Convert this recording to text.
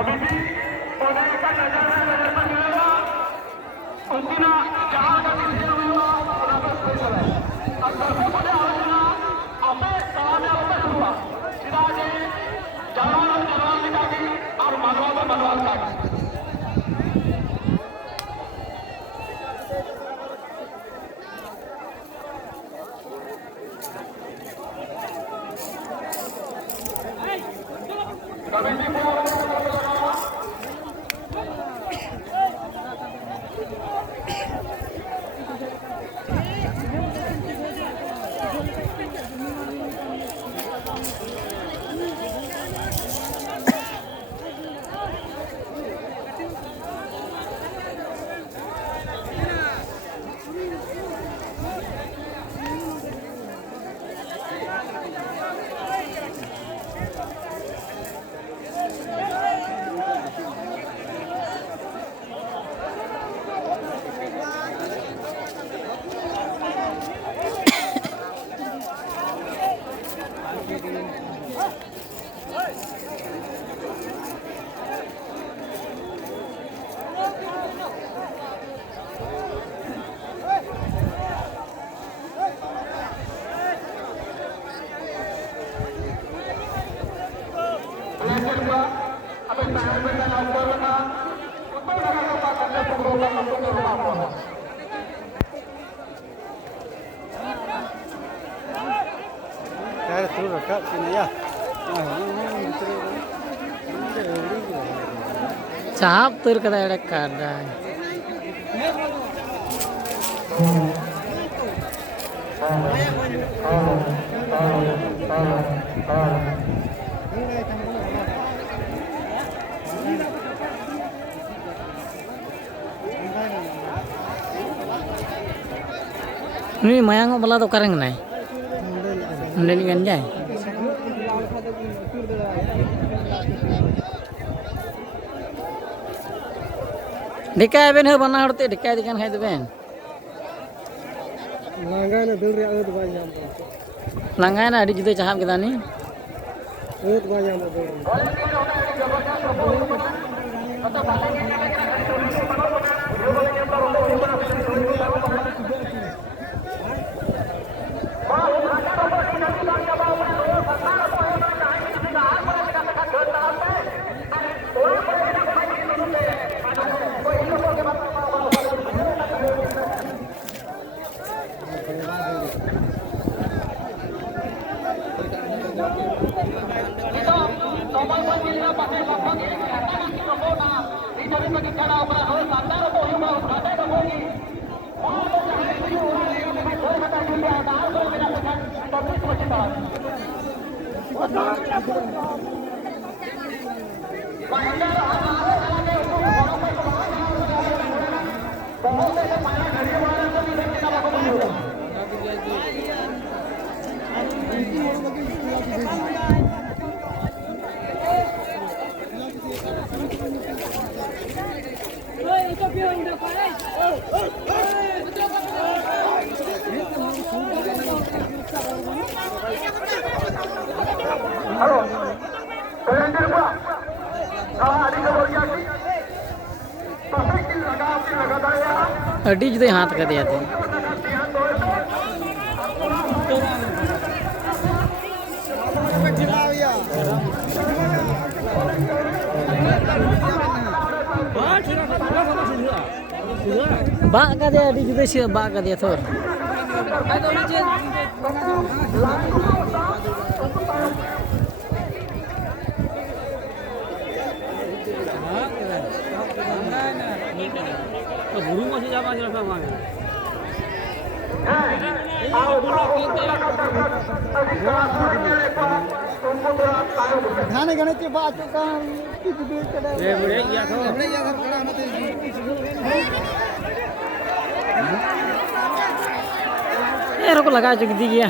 अभी भी उन्हें का नजर में मिलेगा उनकी ना जहां का निर्णय हुआ उनका स्पेशल है अब दर्शक होने आलोचना आपे तळाने आपे सुरुवा सिराजे जवान निकाली और मनवाल काढ चाप तुर कदा एड़ा काड़ा नी मायांग बला तो करंग नाय मंडली गन जाय ढिकाय बेन बना हड़ते ढिकाय दिकान खाय देबेन लांगा ना दल रे अद बा जाम लांगा ना अडी जुदे चाहब केदानी अद बा जाम दल अडी जुदे हाथ कर दिया थे बाग का दिया अडी जुदे से बाग का दिया थोर गुरु मसी जाबा जरा मांगे धाने गणे के बात का किस दूर कड़ा ये बड़े या तो कड़ा मत ये रोको लगा चुक दी गया